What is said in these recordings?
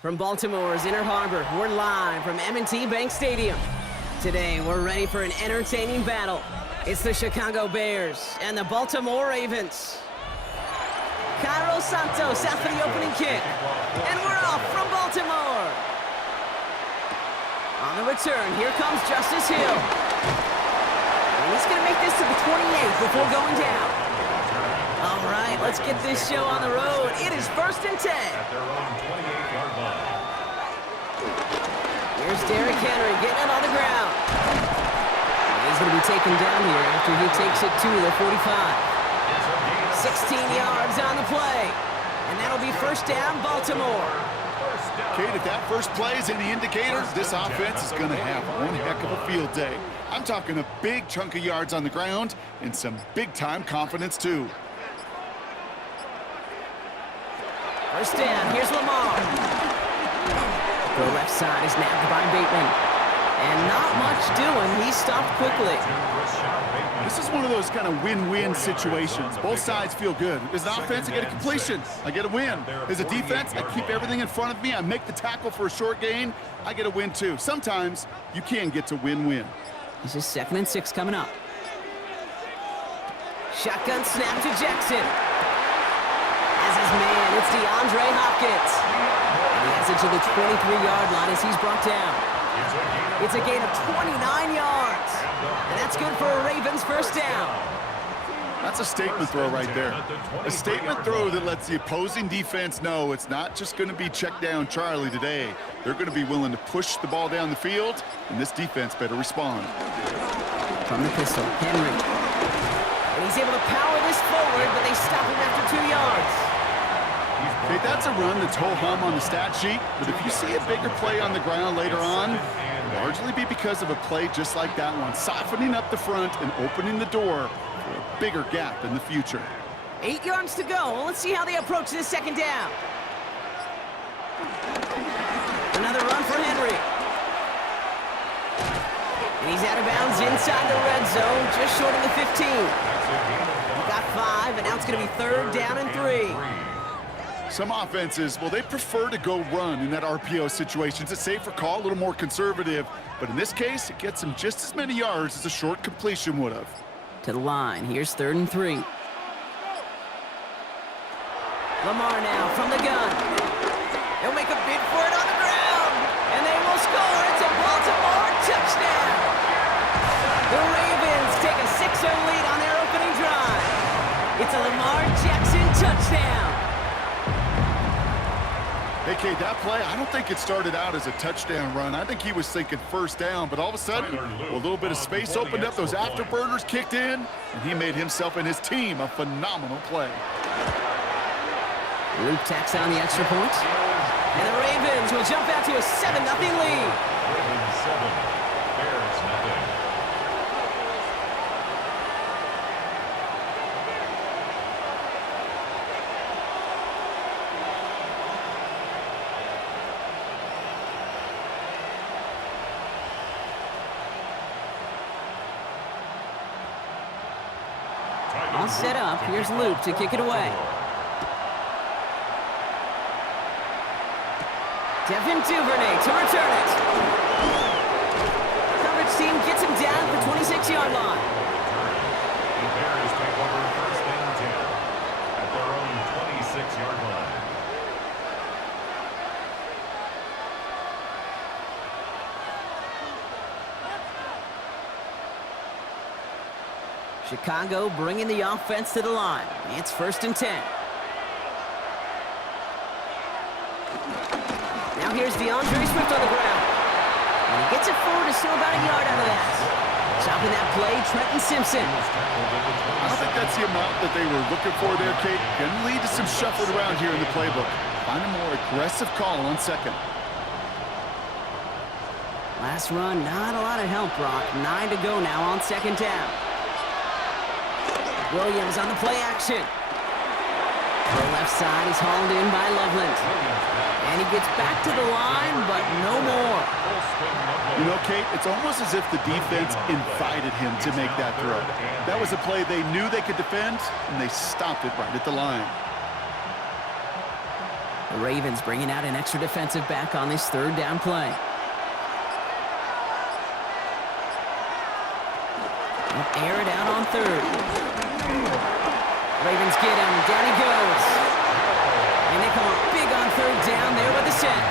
From Baltimore's Inner Harbor, we're live from M&T Bank Stadium. Today, we're ready for an entertaining battle. It's the Chicago Bears and the Baltimore Ravens. Cairo Santos out for the opening kick. And we're off from Baltimore. On the return, here comes Justice Hill. And he's going to make this to the 28 before going down. All right, let's get this show on the road. It is 1st and 10. At their own 28-yard line. Here's Derrick Henry getting it on the ground. He's going to be taken down here after he takes it to the 45. 16 yards on the play. And that'll be 1st down, Baltimore. Kate, if that first play is any indicator, this offense is going to have one heck of a field day. I'm talking a big chunk of yards on the ground and some big-time confidence, too. 1st down, here's Lamar. The left side is nabbed by Bateman. And not much doing, he stopped quickly. This is one of those kind of win-win situations. Both sides feel good. As an offense, I get a completion. I get a win. As a defense, I keep everything in front of me. I make the tackle for a short gain. I get a win, too. Sometimes, you can get to win-win. This is 2nd and 6 coming up. Shotgun snap to Jackson. As his man, it's DeAndre Hopkins. And he has it to the 23-yard line as he's brought down. It's a gain of 29 yards. And that's good for a Ravens 1st down. That's a statement throw right there. A statement throw that lets the opposing defense know it's not just going to be check down Charlie today. They're going to be willing to push the ball down the field, and this defense better respond. From the pistol, Henry. And he's able to power this forward, but they stop him after 2 yards. Okay, that's a run that's ho-hum on the stat sheet, but if you see a bigger play on the ground later on, it'll largely be because of a play just like that one, softening up the front and opening the door for a bigger gap in the future. 8 yards to go. Well, let's see how they approach this 2nd down. Another run for Henry. And he's out of bounds inside the red zone, just short of the 15. He got 5, and now it's going to be 3rd down and 3. Some offenses, well, they prefer to go run in that RPO situation. It's a safer call, a little more conservative. But in this case, it gets them just as many yards as a short completion would have. To the line. Here's 3rd and 3. Lamar now from the gun. He'll make a bid for it on the ground. And they will score. It's a Baltimore touchdown. The Ravens take a 6-0 lead on their opening drive. It's a Lamar Jackson touchdown. Hey, Kate, that play, I don't think it started out as a touchdown run. I think he was thinking 1st down, but all of a sudden, a little bit of space opened up, those afterburners kicked in, and he made himself and his team a phenomenal play. Luke tacks on the extra point. And the Ravens will jump out to a 7-0 lead. Ravens 7, Bears nothing. All set up. Here's Luke to kick it away. Devin Duvernay to return it. Coverage team gets him down at the 26-yard line. The Bears take over 1st and 10 at their own 26-yard line. Chicago bringing the offense to the line. It's 1st and 10. Now here's DeAndre Swift on the ground. And he gets it forward to still about a yard out of that. Chopping that play, Trenton Simpson. I don't think that's the amount that they were looking for there, Kate. Can lead to some shuffling around here in the playbook. Find a more aggressive call on 2nd. Last run, not a lot of help, Brock. 9 to go now on 2nd down. Williams on the play action. The left side is hauled in by Loveland. And he gets back to the line, but no more. You know, Kate, it's almost as if the defense invited him to make that throw. That was a play they knew they could defend, and they stopped it right at the line. The Ravens bringing out an extra defensive back on this third down play. They'll air it out on third. Ravens get him. Down he goes. And they come up big on third down there with the sack.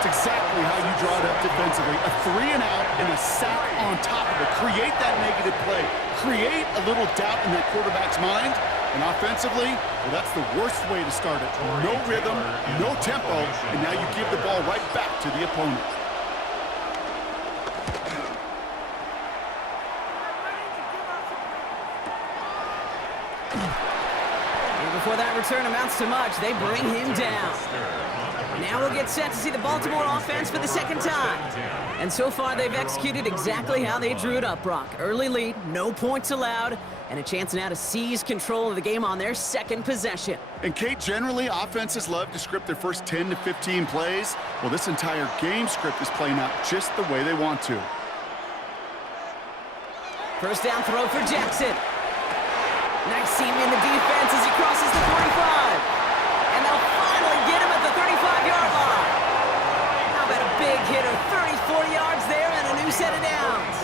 It's exactly how you draw it up defensively. A 3 and out and a sack on top of it. Create that negative play. Create a little doubt in that quarterback's mind. And offensively, well, that's the worst way to start it. No rhythm, no tempo, and now you give the ball right back to the opponent. And before that return amounts to much, they bring him down. Now we'll get set to see the Baltimore offense for the second time. And so far, they've executed exactly how they drew it up, Brock. Early lead, no points allowed, and a chance now to seize control of the game on their second possession. And Kate, generally, offenses love to script their first 10 to 15 plays. Well, this entire game script is playing out just the way they want to. First down throw for Jackson. Nice seam in the defense as he crosses the 45. And they'll finally get him at the 35-yard line. How about a big hitter, 34 yards there and a new set of downs.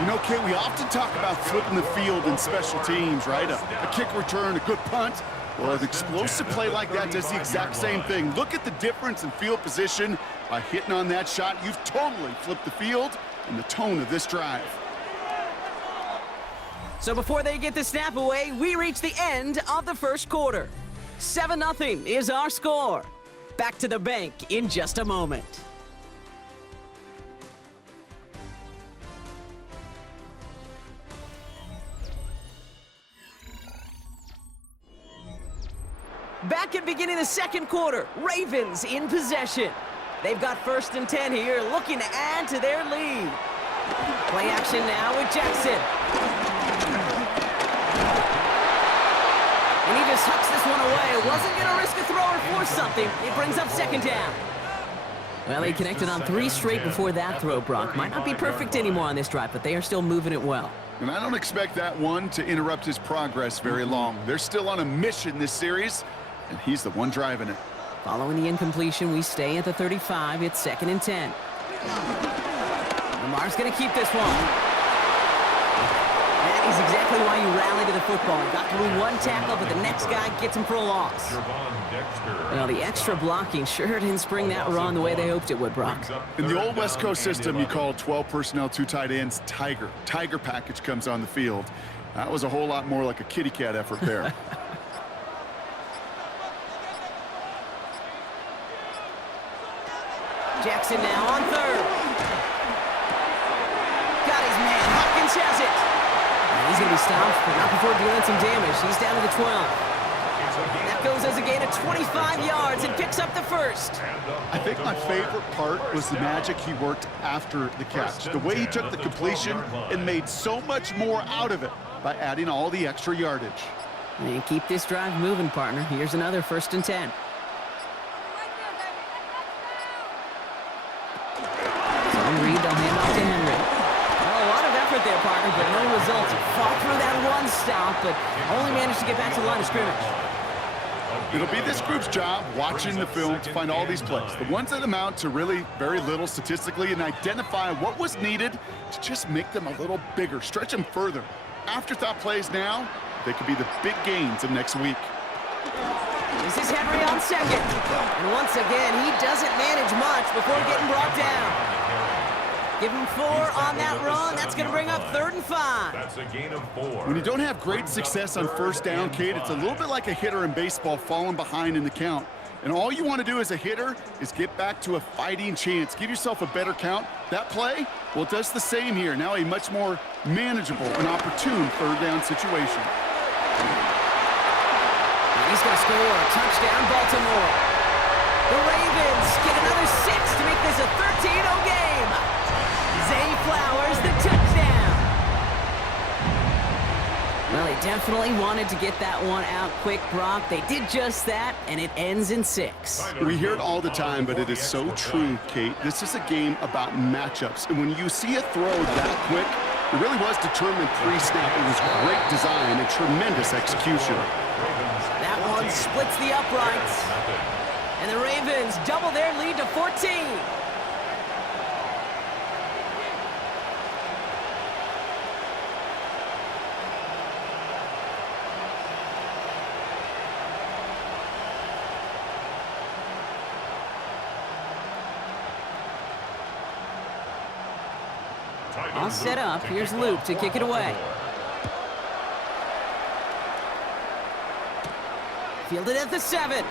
You know, Kate, we often talk about flipping the field in special teams, right? A kick return, a good punt. Well, an explosive play like that does the exact same thing. Look at the difference in field position. By hitting on that shot, you've totally flipped the field and the tone of this drive. So before they get the snap away, we reach the end of the first quarter. 7-0 is our score. Back to the bank in just a moment. Back at beginning the second quarter, Ravens in possession. They've got 1st and 10 here, looking to add to their lead. Play action now with Jackson. And he just hucks this one away. Wasn't going to risk a throw or force something. It brings up 2nd down. Well, he connected on 3 straight before that throw, Brock. Might not be perfect anymore on this drive, but they are still moving it well. And I don't expect that one to interrupt his progress very long. They're still on a mission this series, and he's the one driving it. Following the incompletion, we stay at the 35. It's 2nd and 10. Lamar's going to keep this one. That is exactly why you rally to the football. He got through one tackle, but the next guy gets him for a loss. Well, the extra blocking sure didn't spring that run the way they hoped it would, Brock. In the old West Coast system, you call 12 personnel, 2 tight ends, Tiger. Tiger package comes on the field. That was a whole lot more like a kitty cat effort there. Jackson now on 3rd. Got his man. Hopkins has it. And he's going to be stopped, but not before dealing some damage. He's down to the 12. That goes as a gain of 25 yards and picks up the 1st. I think my favorite part was the magic he worked after the catch. The way he took the completion and made so much more out of it by adding all the extra yardage. And keep this drive moving, partner. Here's another 1st and 10. Reed, they'll hand off to Henry. Well, a lot of effort there, partner, but no results. He fought through that run stop, but only managed to get back to the line of scrimmage. It'll be this group's job, watching the film, to find all these plays. The ones that amount to really very little statistically, and identify what was needed to just make them a little bigger, stretch them further. Afterthought plays now, they could be the big gains of next week. This is Henry on 2nd. And once again, he doesn't manage much before getting brought down. Give him 4 on that run. That's going to bring up 3rd and 5. That's a gain of 4. When you don't have great success on 1st down, Kate, it's a little bit like a hitter in baseball falling behind in the count. And all you want to do as a hitter is get back to a fighting chance. Give yourself a better count. That play, well, it does the same here. Now a much more manageable and opportune 3rd down situation. He's going to score a touchdown, Baltimore. The Ravens get another 6 to make this a 13-0 game. Zay Flowers, the touchdown. Well, they definitely wanted to get that one out quick, Brock. They did just that, and it ends in 6. We hear it all the time, but it is so true, Kate. This is a game about matchups. And when you see a throw that quick, it really was determined pre-snap. It was great design and tremendous execution. That one splits the uprights. And the Ravens double their lead to 14. All set up. Here's Luke to kick it away. Fielded at the 7.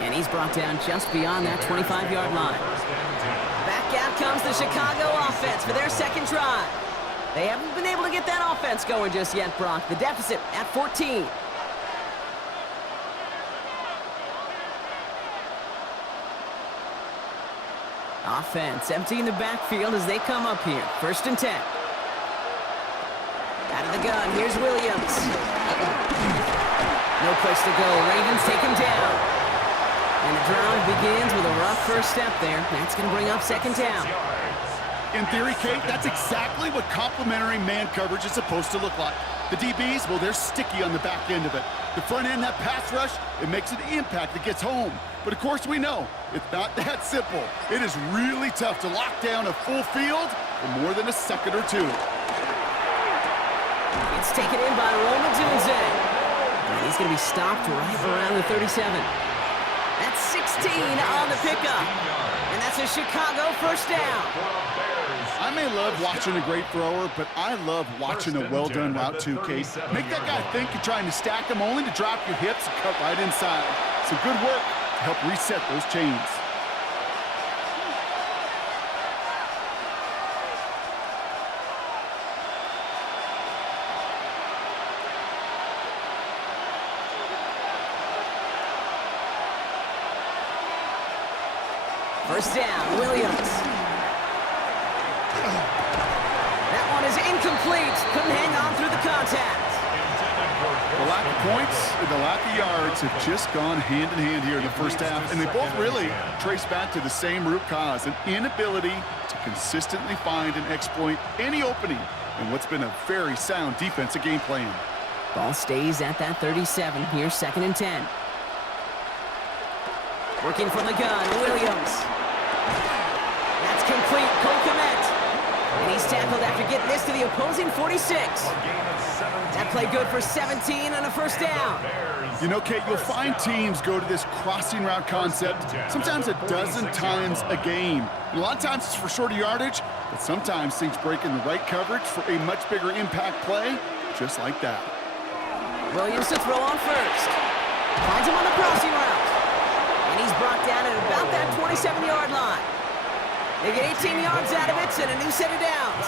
And he's brought down just beyond that 25-yard line. Back out comes the Chicago offense for their second drive. They haven't been able to get that offense going just yet, Brock. The deficit at 14. Offense emptying the backfield as they come up here. 1st and 10. Out of the gun, here's Williams. No place to go. Ravens take him down. And the drive begins with a rough first step there. That's going to bring up 2nd down. In theory, Kate, that's exactly what complementary man coverage is supposed to look like. The DBs, well, they're sticky on the back end of it. The front end, that pass rush, it makes an impact that gets home. But of course we know, it's not that simple. It is really tough to lock down a full field for more than a second or two. It's taken in by Roman Dunze. And he's going to be stopped right around the 37. That's 16 on the pickup. And that's a Chicago 1st down. I may love watching a great thrower, but I love watching a well-done route too, Kate. Make that guy think you're trying to stack him only to drop your hips and cut right inside. Some good work to help reset those chains. First down, Williams. That one is incomplete. Couldn't hang on through the contact. The lack of points and the lack of yards have just gone hand in hand here in the first half, and they both really trace back to the same root cause, an inability to consistently find and exploit any opening in what's been a very sound defensive game plan. Ball stays at that 37. Here's 2nd and 10. Working from the gun, Williams. That's complete, Cole Kmet. And he's tackled after getting this to the opposing 46. That play good for 17 and a 1st down. You know, Kate, you'll find teams go to this crossing route concept sometimes a dozen times a game. And a lot of times it's for shorter yardage, but sometimes things break in the right coverage for a much bigger impact play, just like that. Williams to throw on 1st. Finds him on the crossing route. And he's brought down at about that 27-yard line. They get 18 yards out of it and a new set of downs.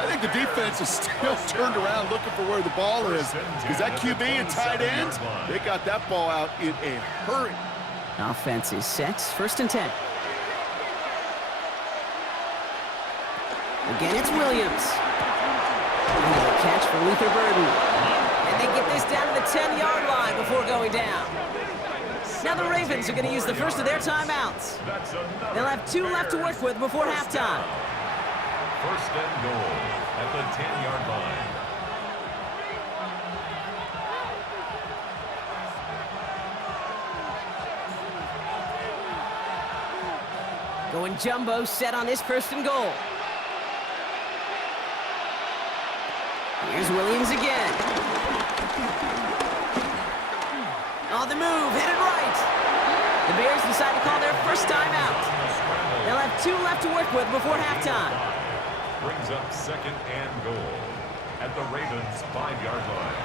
I think the defense is still turned around looking for where the ball is, because that QB and tight end, they got that ball out in a hurry. Offense is set. 1st and 10. Again, it's Williams. Another catch for Luther Burden. And they get this down to the 10-yard line before going down. Now the Ravens are going to use the first of their timeouts. They'll have 2 left to work with before halftime. 1st and goal at the 10-yard line. Going jumbo set on this 1st and goal. Here's Williams again. On the move, headed right. The Bears decide to call their first timeout. They'll have 2 left to work with before halftime. Brings up 2nd and goal at the Ravens' 5-yard line.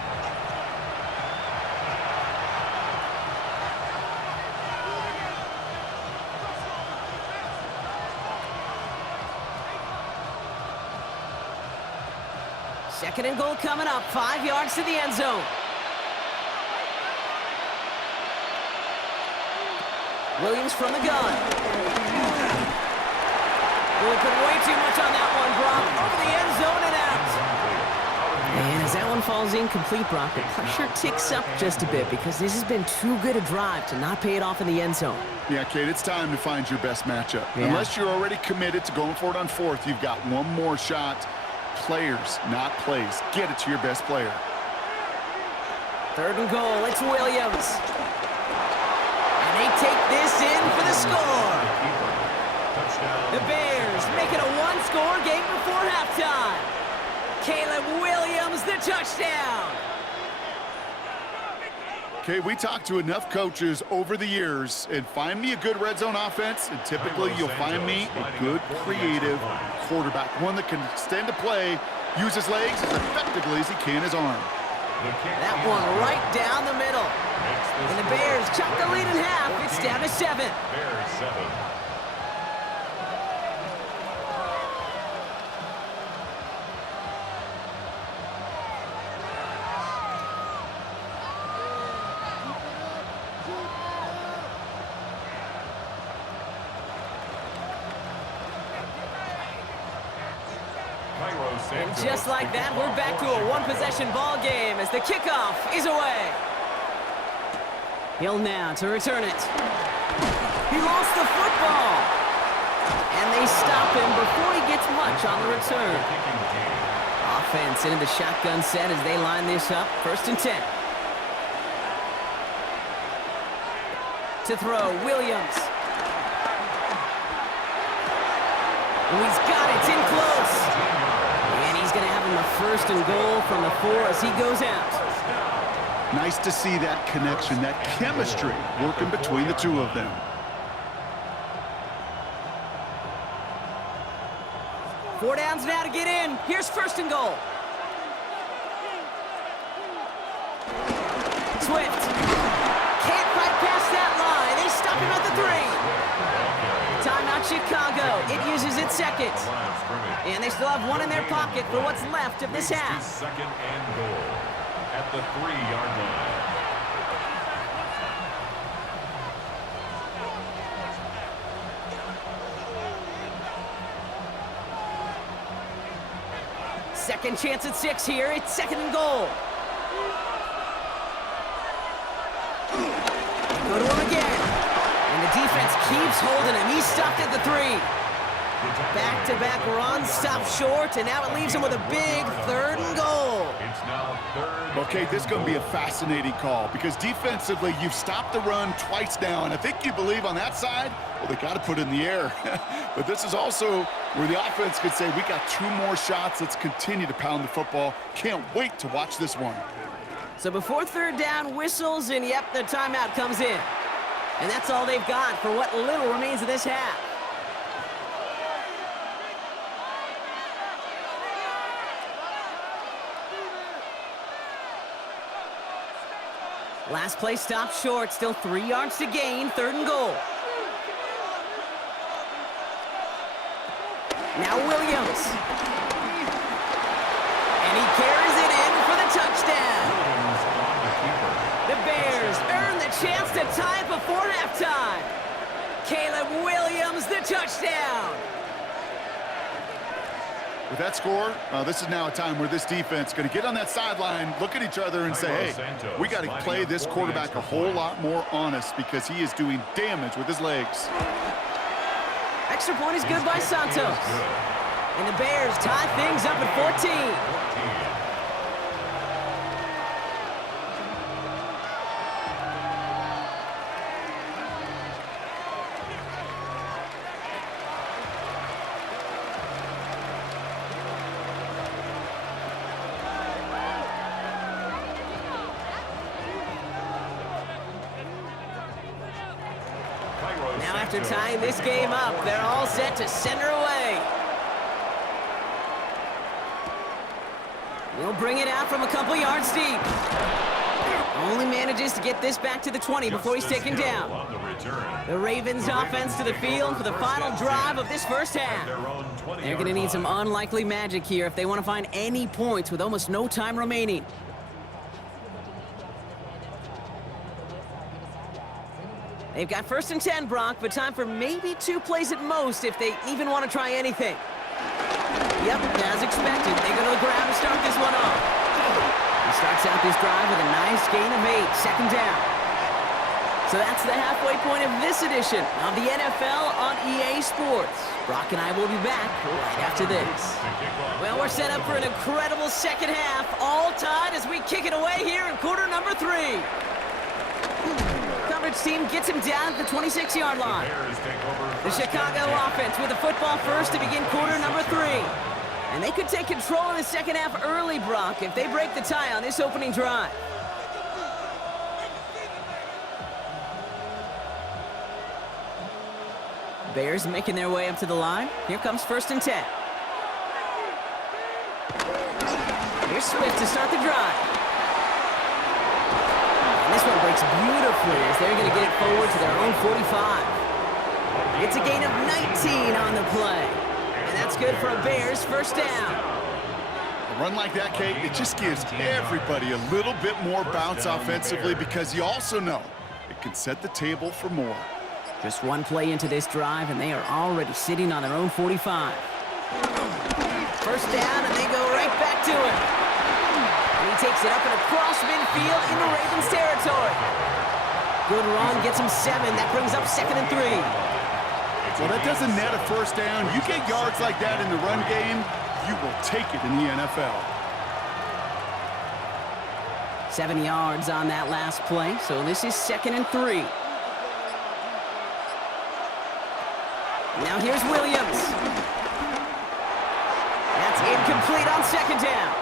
Second and goal coming up, 5 yards to the end zone. Williams from the gun. Really put way too much on that one, Brock. Over the end zone and out. And as that one falls incomplete, Brock, the pressure ticks up just a bit because this has been too good a drive to not pay it off in the end zone. Yeah, Kate, it's time to find your best matchup. Yeah. Unless you're already committed to going for it on 4th, you've got one more shot. Players, not plays. Get it to your best player. 3rd and goal, it's Williams. They take this in for the score. The Bears make it a one-score game before halftime. Caleb Williams, the touchdown. Okay, we talked to enough coaches over the years, and find me a good red zone offense, and typically you'll find me a good, creative quarterback, one that can extend a play, use his legs as effectively as he can his arm. That one right down the middle. And the Bears chop the lead in half. It's down to 7. Bears 7. And just like that, we're back to a one-possession ball game as the kickoff is away. Hill now to return it. He lost the football. And they stop him before he gets much on the return. Offense into the shotgun set as they line this up. 1st and 10. To throw, Williams. Oh, he's got it, it's in close. And he's going to have him a 1st and goal from the 4 as he goes out. Nice to see that connection, that chemistry working between the two of them. 4 downs now to get in. Here's 1st and goal. Swift. Can't fight past that line. They stop him at the 3. Timeout Chicago. It uses its 2nd. And they still have 1 in their pocket for what's left of this half. 2nd and goal at the 3-yard line. Second chance at 6 here. It's 2nd and goal. Go to him again. And the defense keeps holding him. He's stopped at the 3. Back-to-back runs, stopped short, and now it leaves him with a big 3rd and goal. It's now 3rd. Okay, this is going to be a fascinating call because defensively, you've stopped the run twice now, and I think you believe on that side, well, they got to put it in the air. But this is also where the offense could say, we got 2 more shots. Let's continue to pound the football. Can't wait to watch this one. So before 3rd down, whistles, and yep, the timeout comes in. And that's all they've got for what little remains of this half. Last play stopped short, still 3 yards to gain, 3rd and goal. Now Williams. And he carries it in for the touchdown. The Bears earn the chance to tie it before halftime. Caleb Williams, the touchdown. With that score, this is now a time where this defense is going to get on that sideline, look at each other and say, hey, we got to play this quarterback a whole lot more honest because he is doing damage with his legs. Extra point is good by Santos. And the Bears tie things up at 14. Now after tying this game up, they're all set to send her away. He'll bring it out from a couple yards deep. Only manages to get this back to the 20 before he's taken down. The Ravens offense to the field for the final drive of this first half. They're going to need some unlikely magic here if they want to find any points with almost no time remaining. They've got 1st and 10, Brock, but time for maybe 2 plays at most if they even want to try anything. Yep, as expected, they go to the ground to start this one off. He starts out this drive with a nice gain of 8, 2nd down. So that's the halfway point of this edition of the NFL on EA Sports. Brock and I will be back right after this. Well, we're set up for an incredible second half, all tied as we kick it away here in quarter number 3. coverage team gets him down at the 26-yard line. The Chicago offense with the football first to begin quarter number 3. And they could take control in the second half early, Brock, if they break the tie on this opening drive. Bears making their way up to the line. Here comes 1st and 10. Here's Swift to start the drive. And this one breaks beautifully as they're going to get it forward to their own 45. It's a gain of 19 on the play. And that's good for a Bears first down. A run like that, Kate, it just gives everybody a little bit more bounce offensively because you also know it can set the table for more. Just one play into this drive, and they are already sitting on their own 45. First down, and they go right back to it. And he takes it up and across midfield into Ravens territory. Good run, gets him 7. That brings up 2nd and 3. Well, that doesn't net a first down. You get yards like that in the run game, you will take it in the NFL. 7 yards on that last play, so this is 2nd and 3. Now here's Williams. That's incomplete on 2nd down.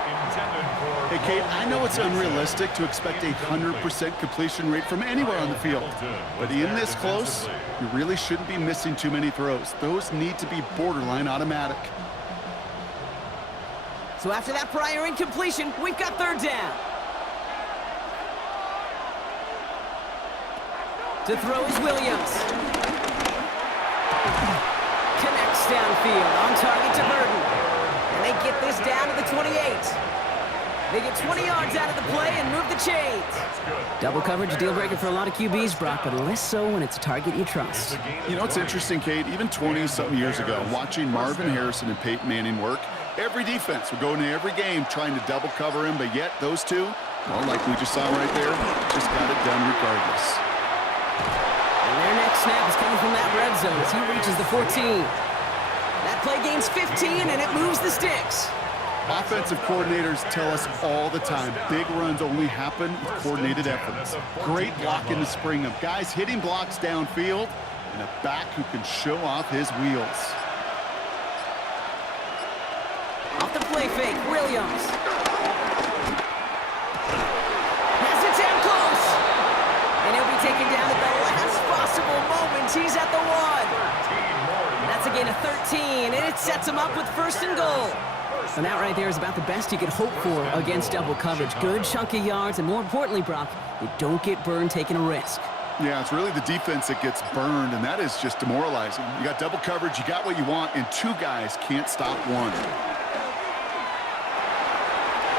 Hey, Kate, I know it's unrealistic to expect a 100% completion rate from anywhere on the field. But in this close, you really shouldn't be missing too many throws. Those need to be borderline automatic. So after that prior incompletion, we've got 3rd down. To throw is Williams. Connects downfield, on target to Burton. And they get this down to the 28. They get 20 yards out of the play and move the chains. Double coverage, deal breaker for a lot of QBs, Brock, but less so when it's a target you trust. You know, it's interesting, Kate, even 20-something years ago, watching Marvin Harrison and Peyton Manning work, every defense would go into every game trying to double cover him, but yet those two, well, like we just saw right there, just got it done regardless. Their next snap is coming from that red zone as he reaches the 14. That play gains 15, and it moves the sticks. Offensive coordinators tell us all the time, big runs only happen with coordinated efforts. Great block in the spring of guys hitting blocks downfield and a back who can show off his wheels. Off the play fake, Williams. Has it down close. And he'll be taken down at the last possible moment. He's at the 1. That's a gain of 13, and it sets him up with 1st and goal. And that right there is about the best you could hope for against double coverage. Good chunky yards, and more importantly, Brock, you don't get burned taking a risk. Yeah, it's really the defense that gets burned, and that is just demoralizing. You got double coverage, you got what you want, and 2 guys can't stop 1.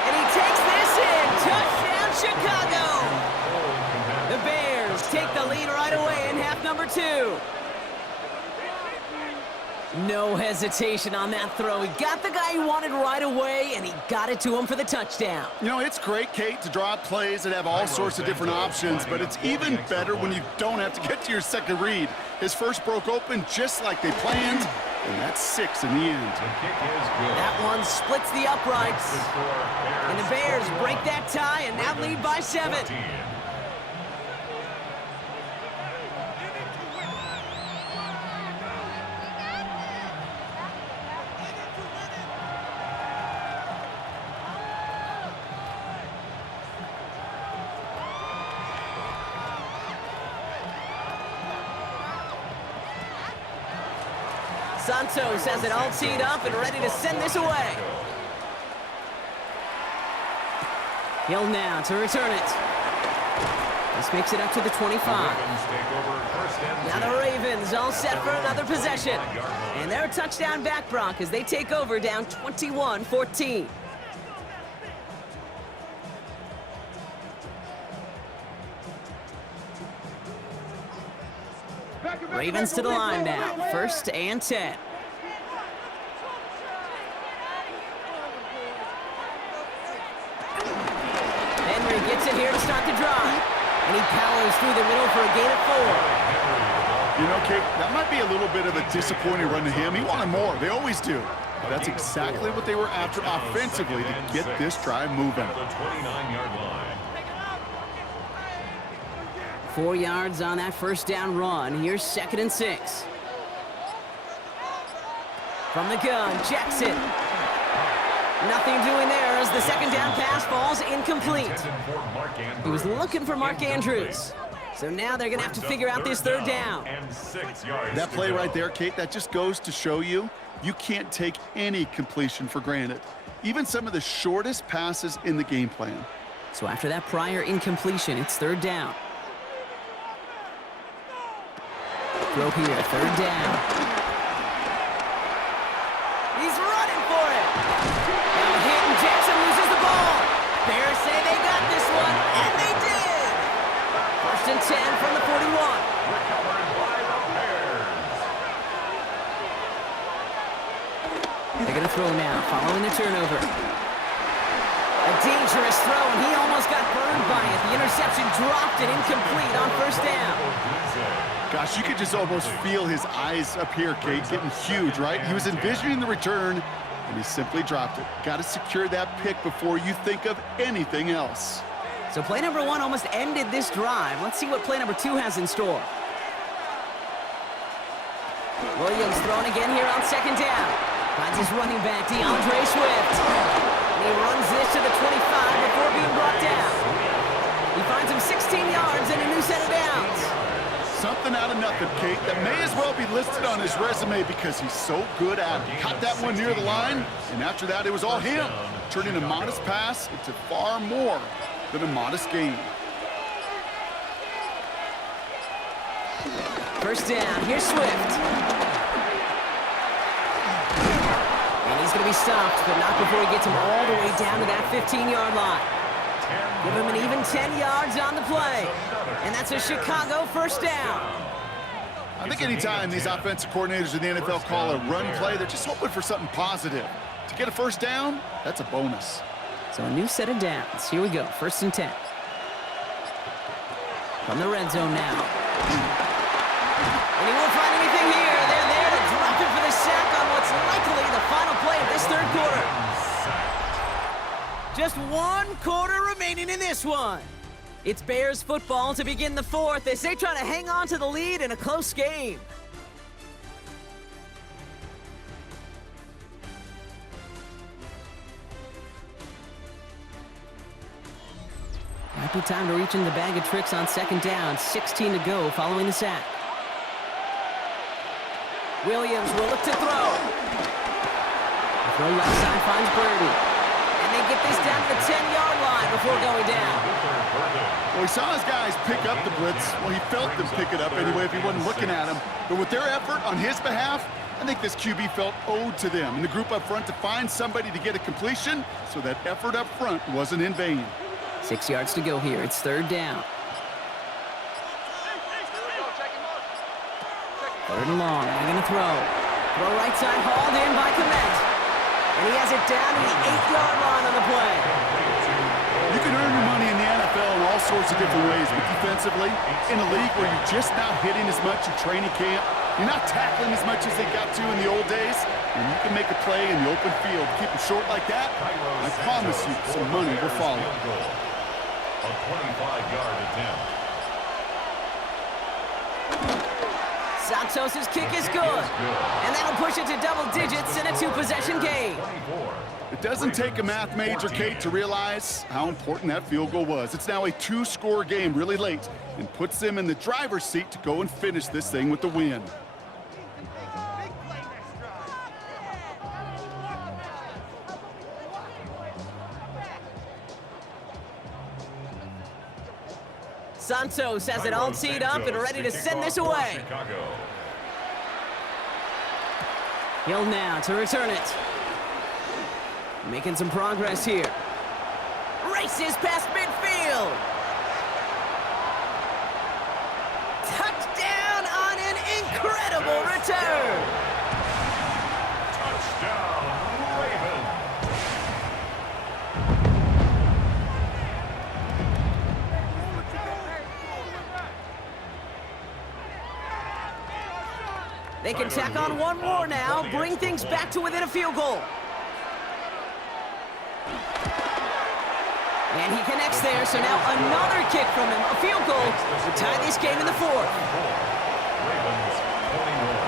And he takes this in. Touchdown, Chicago. The Bears take the lead right away in half number 2. No hesitation on that throw. He got the guy he wanted right away, and he got it to him for the touchdown. You know, it's great, Kate, to draw up plays that have all sorts of different options, but it's even better when you don't have to get to your second read. His first broke open just like they planned, and that's 6 in the end. That one splits the uprights. And the Bears break that tie and now lead by 7. Santos has it all teed up and ready to send this away. Hill now to return it. This makes it up to the 25. Now the Ravens all set for another possession. And they're a touchdown back, Brock, as they take over down 21-14. Ravens to the line now. 1st and 10. Henry gets it here to start the drive. And he powers through the middle for a gain of 4. You know, Kate, that might be a little bit of a disappointing run to him. He wanted more. They always do. But that's exactly what they were after offensively to get this drive moving. 29-yard line. 4 yards on that first down run. Here's 2nd and 6. From the gun, Jackson. Nothing doing there as the 2nd down pass falls incomplete. He was looking for Mark Andrews. So now they're going to have to figure out this 3rd down. That play right there, Kate, that just goes to show you can't take any completion for granted. Even some of the shortest passes in the game plan. So after that prior incompletion, it's 3rd down. Throw here, 3rd down. He's running for it. Now a hit and Jackson loses the ball. Bears say they got this one, and they did. 1st and 10 from the 41. Recovered by the Bears. They're going to throw now, following the turnover. A dangerous throw, and he almost got burned by it. The interception dropped it incomplete on 1st down. Gosh, you could just almost feel his eyes up here, Kate, getting huge, right? He was envisioning the return, and he simply dropped it. Got to secure that pick before you think of anything else. So play number 1 almost ended this drive. Let's see what play number 2 has in store. Williams throwing again here on 2nd down. Finds his running back, DeAndre Swift. And he runs this to the 25 before being brought down. He finds him 16 yards and a new set of downs. Something out of nothing, Kate, that may as well be listed on his resume because he's so good at it. Caught that one near the line, and after that, it was all him, turning a modest pass into far more than a modest gain. 1st down, here's Swift. And he's going to be stopped, but not before he gets him all the way down to that 15-yard line. Give him an even 10 yards on the play. And that's a Chicago 1st down. I think anytime these offensive coordinators in the NFL call a run play, they're just hoping for something positive. To get a 1st down, that's a bonus. So a new set of downs. Here we go, 1st and 10. From the red zone now. And he won't find anything here. They're there to drop it for the sack on what's likely the final play of this 3rd quarter. Just 1 quarter remaining in this one. It's Bears football to begin the 4th as they try to hang on to the lead in a close game. Might be time to reach in the bag of tricks on 2nd down. 16 to go following the sack. Williams will look to throw. The throw left side finds Birdie. And they get this down to the 10-yard line before going down. Well, he saw his guys pick up the blitz. Well, he felt them pick it up anyway if he wasn't looking at him. But with their effort on his behalf, I think this QB felt owed to them and the group up front to find somebody to get a completion, so that effort up front wasn't in vain. 6 yards to go here. It's 3rd down. 3rd and long. They're going to throw. Throw right side, hauled in by Komet. And he has it down to the 8-yard line on the play. You can earn your money in the NFL in all sorts of different ways, but defensively, in a league where you're just not hitting as much in training camp, you're not tackling as much as they got to in the old days, and you can make a play in the open field. Keep it short like that, I promise you some money will follow. A 25-yard attempt. Santos' kick is good. And that'll push it to double digits in a 2-possession game. It doesn't take a math major, Kate, to realize how important that field goal was. It's now a 2-score game really late and puts them in the driver's seat to go and finish this thing with the win. Santos has it all teed up and ready to send this away. Hill now to return it. Making some progress here. Races past midfield. Touchdown on an incredible return. Touchdown, Ravens. They can tack on one more now, bring things back to within a field goal. And he connects there, so now another kick from him. A field goal to tie this game in the fourth. Ravens 21.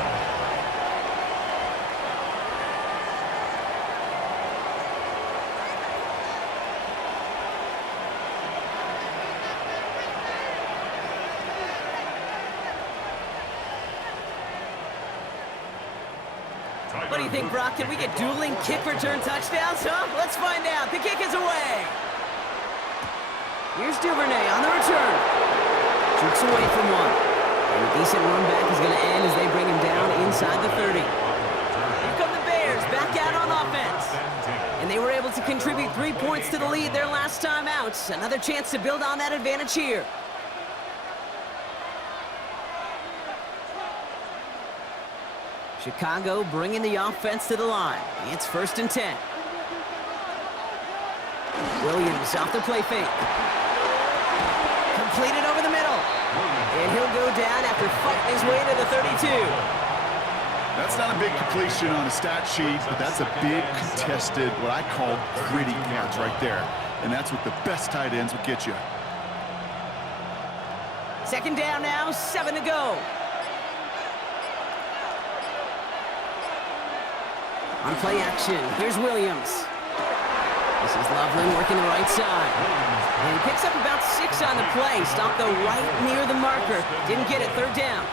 What do you think, Brock? Can we get dueling kick return touchdowns, huh? Let's find out. The kick is away. Here's Duvernay on the return. Jerks away from one. And a decent run back is going to end as they bring him down inside the 30. Here come the Bears back out on offense. And they were able to contribute 3 points to the lead their last time out. Another chance to build on that advantage here. Chicago bringing the offense to the line. It's 1st and 10. Williams off the play fake. Completed over the middle. And he'll go down after fighting his way to the 32. That's not a big completion on a stat sheet, but that's a big contested, what I call gritty catch right there. And that's what the best tight ends will get you. 2nd down now, 7 to go. On play action, here's Williams. This is Loveland working the right side. And he picks up about 6 on the play. Stopped the right near the marker. Didn't get it, 3rd down.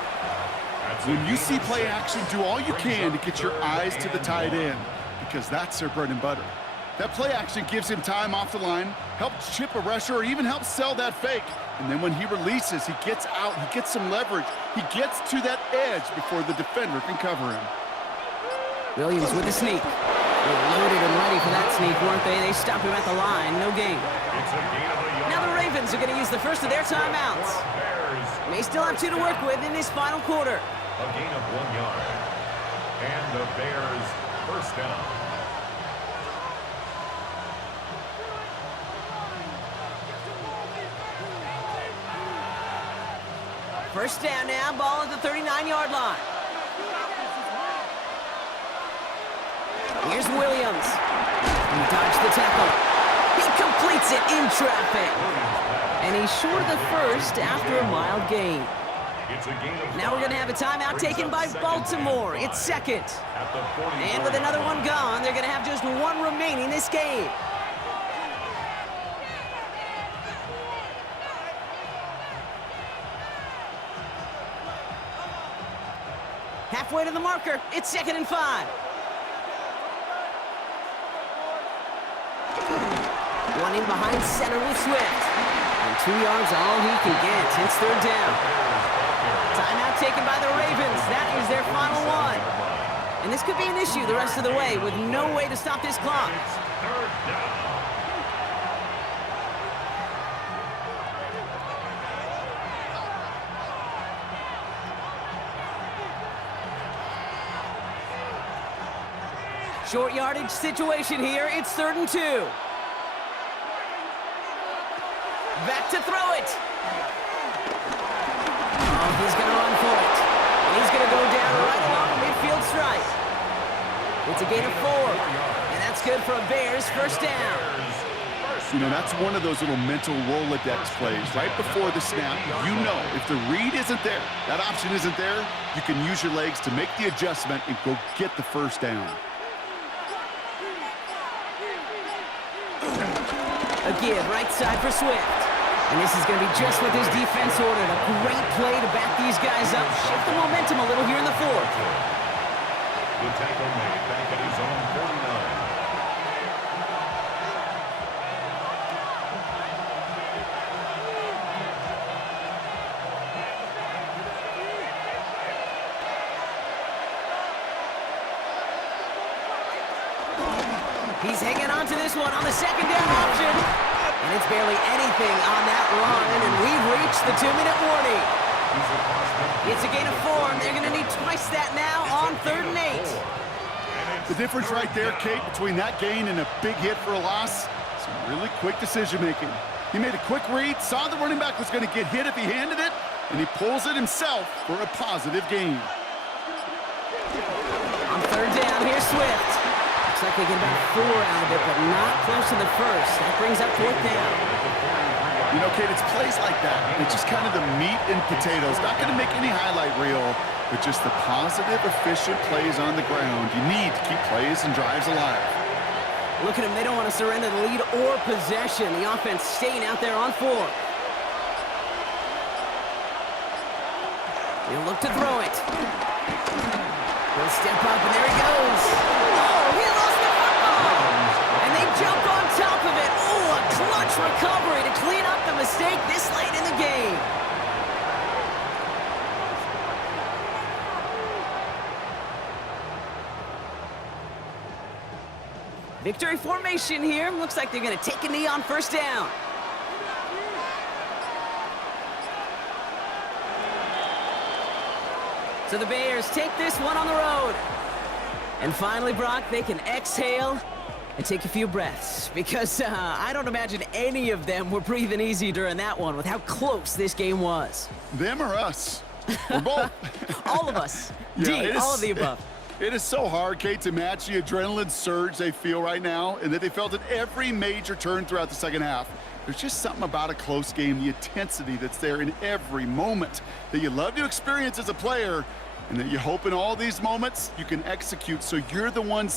When you see play action, do all you can to get your eyes to the tight end, because that's their bread and butter. That play action gives him time off the line, helps chip a rusher, or even helps sell that fake. And then when he releases, he gets out, he gets some leverage. He gets to that edge before the defender can cover him. Williams with the sneak. They're loaded and ready for that sneak, weren't they? They stop him at the line. No gain. Now the Ravens are going to use the first of their timeouts. May still have 2 to work with in this final quarter. A gain of 1 yard. And the Bears 1st down. First down now, ball at the 39-yard line. Here's Williams. He dodged the tackle. He completes it in traffic. And he's short of the first after a mild gain. Now we're going to have a timeout taken by Baltimore. It's 2nd. And with another one gone, they're going to have just 1 remaining this game. Halfway to the marker. It's 2nd and 5. One in behind center with Swift. And 2 yards all he can get. It's 3rd down. Timeout taken by the Ravens. That is their final one. And this could be an issue the rest of the way with no way to stop this clock. Short yardage situation here. It's 3rd and 2. Back to throw it. Oh, he's going to run for it. He's going to go down right along the midfield stripe. It's a gain of 4. And that's good for a Bears 1st down. You know, that's one of those little mental Rolodex plays. Right before the snap, you know if the read isn't there, that option isn't there, you can use your legs to make the adjustment and go get the 1st down. A give right side for Swift. And this is going to be just what this defense ordered. A great play to back these guys up. Shift the momentum a little here in the 4th. The tackle made back at his own 49. He's hanging on to this one on the 2nd down option. And it's barely anything on that run, and we've reached the 2-minute warning. It's a gain of 4, and they're going to need twice that now on 3rd and 8. The difference right there, Kate, between that gain and a big hit for a loss, some really quick decision-making. He made a quick read, saw the running back was going to get hit if he handed it, and he pulls it himself for a positive gain. On 3rd down, here's Swift. Looks like they get about 4 out of it, but not close to the first. That brings up 4th down. You know, Kate, it's plays like that. It's just kind of the meat and potatoes. Not going to make any highlight reel, but just the positive, efficient plays on the ground. You need to keep plays and drives alive. Look at them. They don't want to surrender the lead or possession. The offense staying out there on 4. He'll look to throw it. He'll step up, and there he goes. Oh, he lost the football. And they jump on top of it. Oh, a clutch recovery to clean up the mistake this late in the game. Victory formation here. Looks like they're going to take a knee on 1st down. So the Bears take this one on the road. And finally, Brock, they can exhale and take a few breaths. Because I don't imagine any of them were breathing easy during that one with how close this game was. Them or us? We're both. All of us. Yeah, all of the above. It is so hard, Kate, to match the adrenaline surge they feel right now and that they felt at every major turn throughout the second half. There's just something about a close game, the intensity that's there in every moment that you love to experience as a player, and that you hope in all these moments you can execute so you're the one